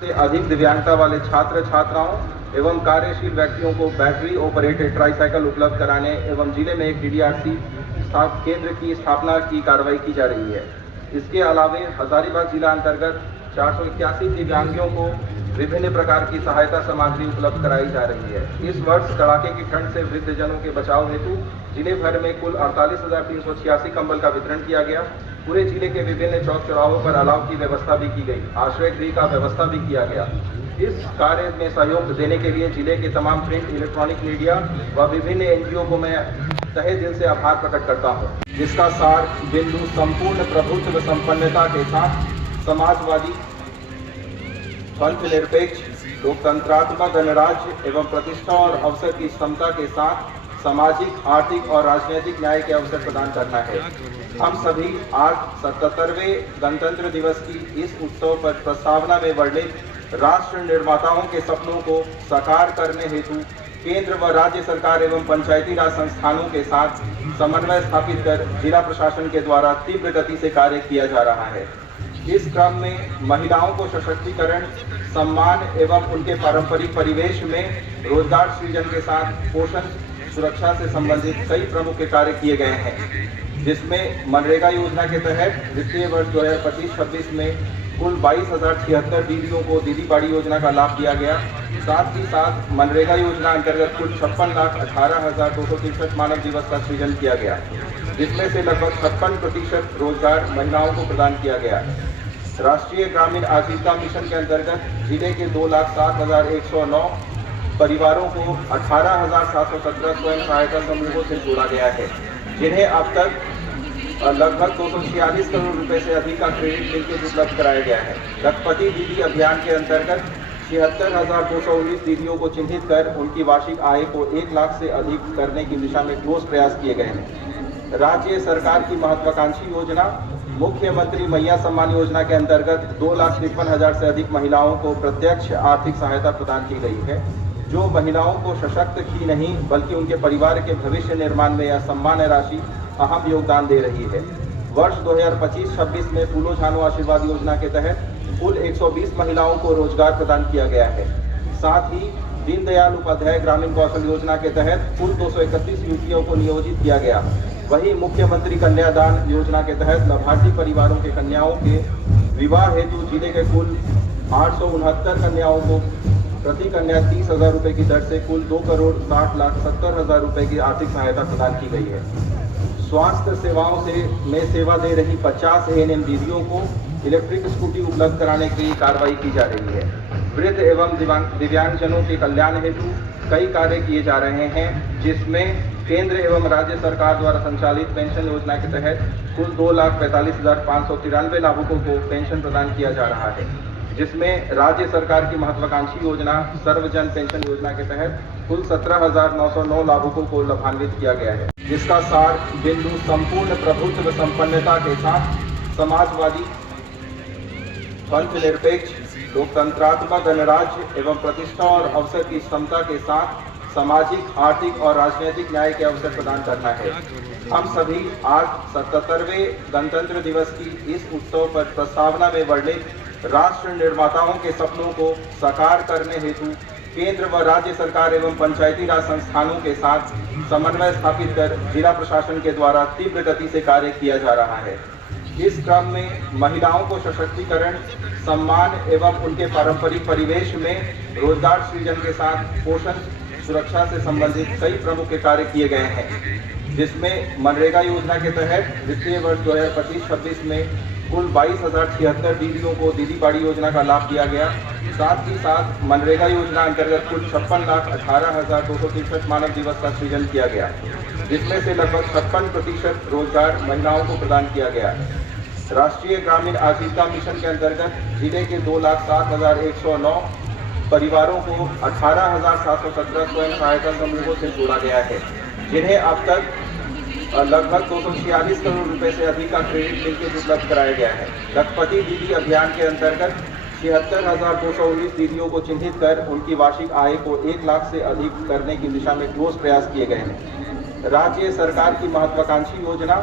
से अधिक दिव्यांगता वाले छात्र छात्राओं एवं कार्यशील व्यक्तियों को बैटरी ऑपरेटेड ट्राईसाइकिल उपलब्ध कराने एवं जिले में एक DDRC केंद्र की स्थापना की कार्रवाई की जा रही है। इसके अलावे हजारीबाग जिला अंतर्गत 481 दिव्यांगों को विभिन्न प्रकार की सहायता सामग्री उपलब्ध कराई जा रही है। इस वर्ष कड़ाके की ठंड से वृद्धजनों के बचाव हेतु जिले भर में कुल 48,386 कंबल का वितरण किया गया। पूरे जिले के विभिन्न चौक चौराहों पर अलाव की व्यवस्था भी की गई। आश्रय गृह का व्यवस्था भी किया गया। इस कार्य में सहयोग देने के लिए जिले के तमाम प्रिंट इलेक्ट्रॉनिक मीडिया व विभिन्न NGO को मैं तहे दिल से आभार प्रकट करता हूं, जिसका सार बिंदु संपूर्ण प्रभुत्व संपन्नता के साथ समाजवादी, पंथ निरपेक्ष, लोकतंत्रात्मक गणराज्य एवं प्रतिष्ठा और अवसर की समता के साथ सामाजिक, आर्थिक और राजनीतिक न्याय के अवसर प्रदान करना है। हम सभी आज 77वें गणतंत्र दिवस की इस उत्सव पर प्रस्तावना में वर्णित राष्ट्र निर्माताओं के सपनों को साकार करने हेतु केंद्र व राज्य सरकार एवं पंचायती राज संस्थानों के साथ समन्वय स्थापित कर जिला प्रशासन के द्वारा तीव्र गति से कार्य किया जा रहा है। इस क्रम में महिलाओं को सशक्तिकरण, सम्मान एवं उनके पारंपरिक परिवेश में रोजगार सृजन के साथ पोषण सुरक्षा से संबंधित कई प्रमुख कार्य किए गए हैं, जिसमें मनरेगा योजना के तहत वित्तीय वर्ष 2025-26 में कुल 22,076 दीदियों को दीदी बाड़ी योजना का लाभ दिया गया। साथ ही साथ मनरेगा योजना अंतर्गत कुल 56,18,263 मानव दिवस का सृजन किया गया, जिसमें से लगभग 56% रोजगार महिलाओं को प्रदान किया गया। राष्ट्रीय ग्रामीण आजीविका मिशन के अंतर्गत जिले के 2,07,109 परिवारों को 18,717 स्वयं सहायता समूहों से जोड़ा गया है, जिन्हें अब तक लगभग 246 करोड़ रुपए से अधिक का क्रेडिट लिंकेज उपलब्ध कराया गया है। लखपति दीदी अभियान के अंतर्गत 76,219 दीदियों को चिन्हित कर उनकी वार्षिक आय को 1 लाख से अधिक करने की दिशा में ठोस प्रयास किए गए हैं। राज्य सरकार की महत्वाकांक्षी योजना मुख्यमंत्री मैया सम्मान योजना के अंतर्गत 2,53,000 से अधिक महिलाओं को प्रत्यक्ष आर्थिक सहायता प्रदान की गई है, जो महिलाओं को सशक्त ही नहीं बल्कि उनके परिवार के भविष्य निर्माण में यह सम्मान राशि अहम योगदान दे रही है। वर्ष 2025-26 में फूलो झानो आशीर्वाद योजना के तहत कुल 120 महिलाओं को रोजगार प्रदान किया गया है। साथ ही दीनदयाल उपाध्याय ग्रामीण कौशल योजना के तहत कुल 231 युवतियों को नियोजित किया गया। वहीं मुख्यमंत्री कन्यादान योजना के तहत लाभार्थी परिवारों के कन्याओं के विवाह हेतु जिले के कुल 869 कन्याओं को प्रति कन्या 30,000 रुपये की दर से कुल 2,60,70,000 रुपये की आर्थिक सहायता प्रदान की गई है। स्वास्थ्य सेवाओं में सेवा दे रही 50 ANM दीदियों को इलेक्ट्रिक स्कूटी उपलब्ध कराने की कार्रवाई की जा रही है। वृद्ध एवं दिव्यांगजनों के कल्याण हेतु कई कार्य किए जा रहे हैं, जिसमें केंद्र एवं राज्य सरकार द्वारा संचालित पेंशन योजना के तहत कुल 2,45,593 लाभुकों को पेंशन प्रदान किया जा रहा है, जिसमें राज्य सरकार की महत्वाकांक्षी योजना सर्वजन पेंशन योजना के तहत कुल 17,909 लाभुकों को लाभान्वित किया गया है, जिसका सार बिंदु संपूर्ण प्रभुत्व संपन्नता के साथ समाजवादी, पंथ निरपेक्ष, लोकतंत्रात्मक गणराज्य एवं प्रतिष्ठा और अवसर की समता के साथ सामाजिक, आर्थिक और राजनीतिक न्याय के अवसर प्रदान करना है। हम सभी आज 77वें गणतंत्र दिवस की इस उत्सव पर प्रस्तावना में वर्णित राष्ट्र निर्माताओं के सपनों को साकार करने हेतु केंद्र व राज्य सरकार एवं पंचायती राज संस्थानों के साथ समन्वय स्थापित कर जिला प्रशासन के द्वारा तीव्र गति से कार्य किया जा रहा है। इस क्रम में महिलाओं को सशक्तिकरण, सम्मान एवं उनके पारंपरिक परिवेश में रोजगार सृजन के साथ पोषण सुरक्षा से संबंधित कई प्रमुख कार्य किए गए हैं, जिसमें मनरेगा योजना के तहत वित्तीय वर्ष 2025-26 में कुल 22,076 दीदियों को दीदी बाड़ी योजना का लाभ दिया गया। साथ ही साथ मनरेगा योजना अंतर्गत कुल 56,18,263 मानव दिवस का सृजन किया गया, जिसमें से लगभग 56% रोजगार महिलाओं को प्रदान किया गया। राष्ट्रीय ग्रामीण आजीविका मिशन के अंतर्गत जिले के 2,07,109 परिवारों को 18,717 स्वयं सहायता समूहों से जोड़ा गया है, जिन्हें अब तक लगभग 246 करोड़ रुपए से अधिक का क्रेडिट लिंकेज उपलब्ध कराया गया है। लखपति दीदी अभियान के अंतर्गत 76,219 दीदियों को चिन्हित कर उनकी वार्षिक आय को 1 लाख से अधिक करने की दिशा में ठोस प्रयास किए गए हैं। राज्य सरकार की महत्वाकांक्षी योजना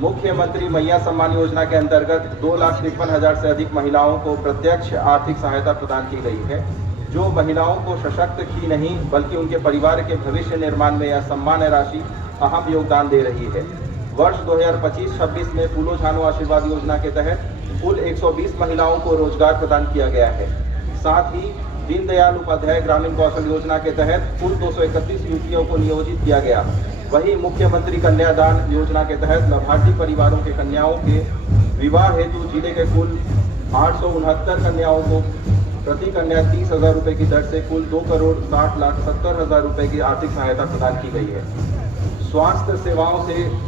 मुख्यमंत्री मैया सम्मान योजना के अंतर्गत 2,53,000 से अधिक महिलाओं को प्रत्यक्ष आर्थिक सहायता प्रदान की गई है, जो महिलाओं को सशक्त ही नहीं बल्कि उनके परिवार के भविष्य निर्माण में यह सम्मान राशि अहम योगदान दे रही है। वर्ष 2025-26 में फूलो झानो आशीर्वाद योजना के तहत कुल 120 महिलाओं को रोजगार प्रदान किया गया है। साथ ही दीनदयाल उपाध्याय ग्रामीण कौशल योजना के तहत कुल 231 युवतियों को नियोजित किया गया। वहीं मुख्यमंत्री कन्यादान योजना के तहत लाभार्थी परिवारों के कन्याओं के विवाह हेतु जिले के कुल 869 कन्याओं को प्रति कन्या 30,000 रुपये की दर से कुल 2,60,70,000 रुपये की आर्थिक सहायता प्रदान की गई है। स्वास्थ्य सेवाओं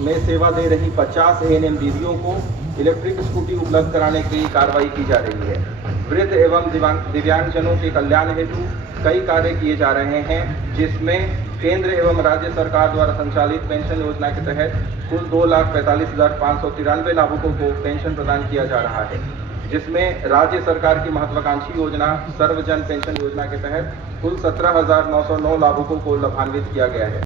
में सेवा दे रही 50 ANM दीदियों को इलेक्ट्रिक स्कूटी उपलब्ध कराने की कार्रवाई की जा रही है। वृद्ध एवं दिव्यांगजनों के कल्याण हेतु कई कार्य किए जा रहे हैं, जिसमें केंद्र एवं राज्य सरकार द्वारा संचालित पेंशन योजना के तहत कुल 2,45,593 लाभुकों को पेंशन प्रदान किया जा रहा है, जिसमें राज्य सरकार की महत्वाकांक्षी योजना सर्वजन पेंशन योजना के तहत कुल 17,909 लाभुकों को लाभान्वित किया गया है।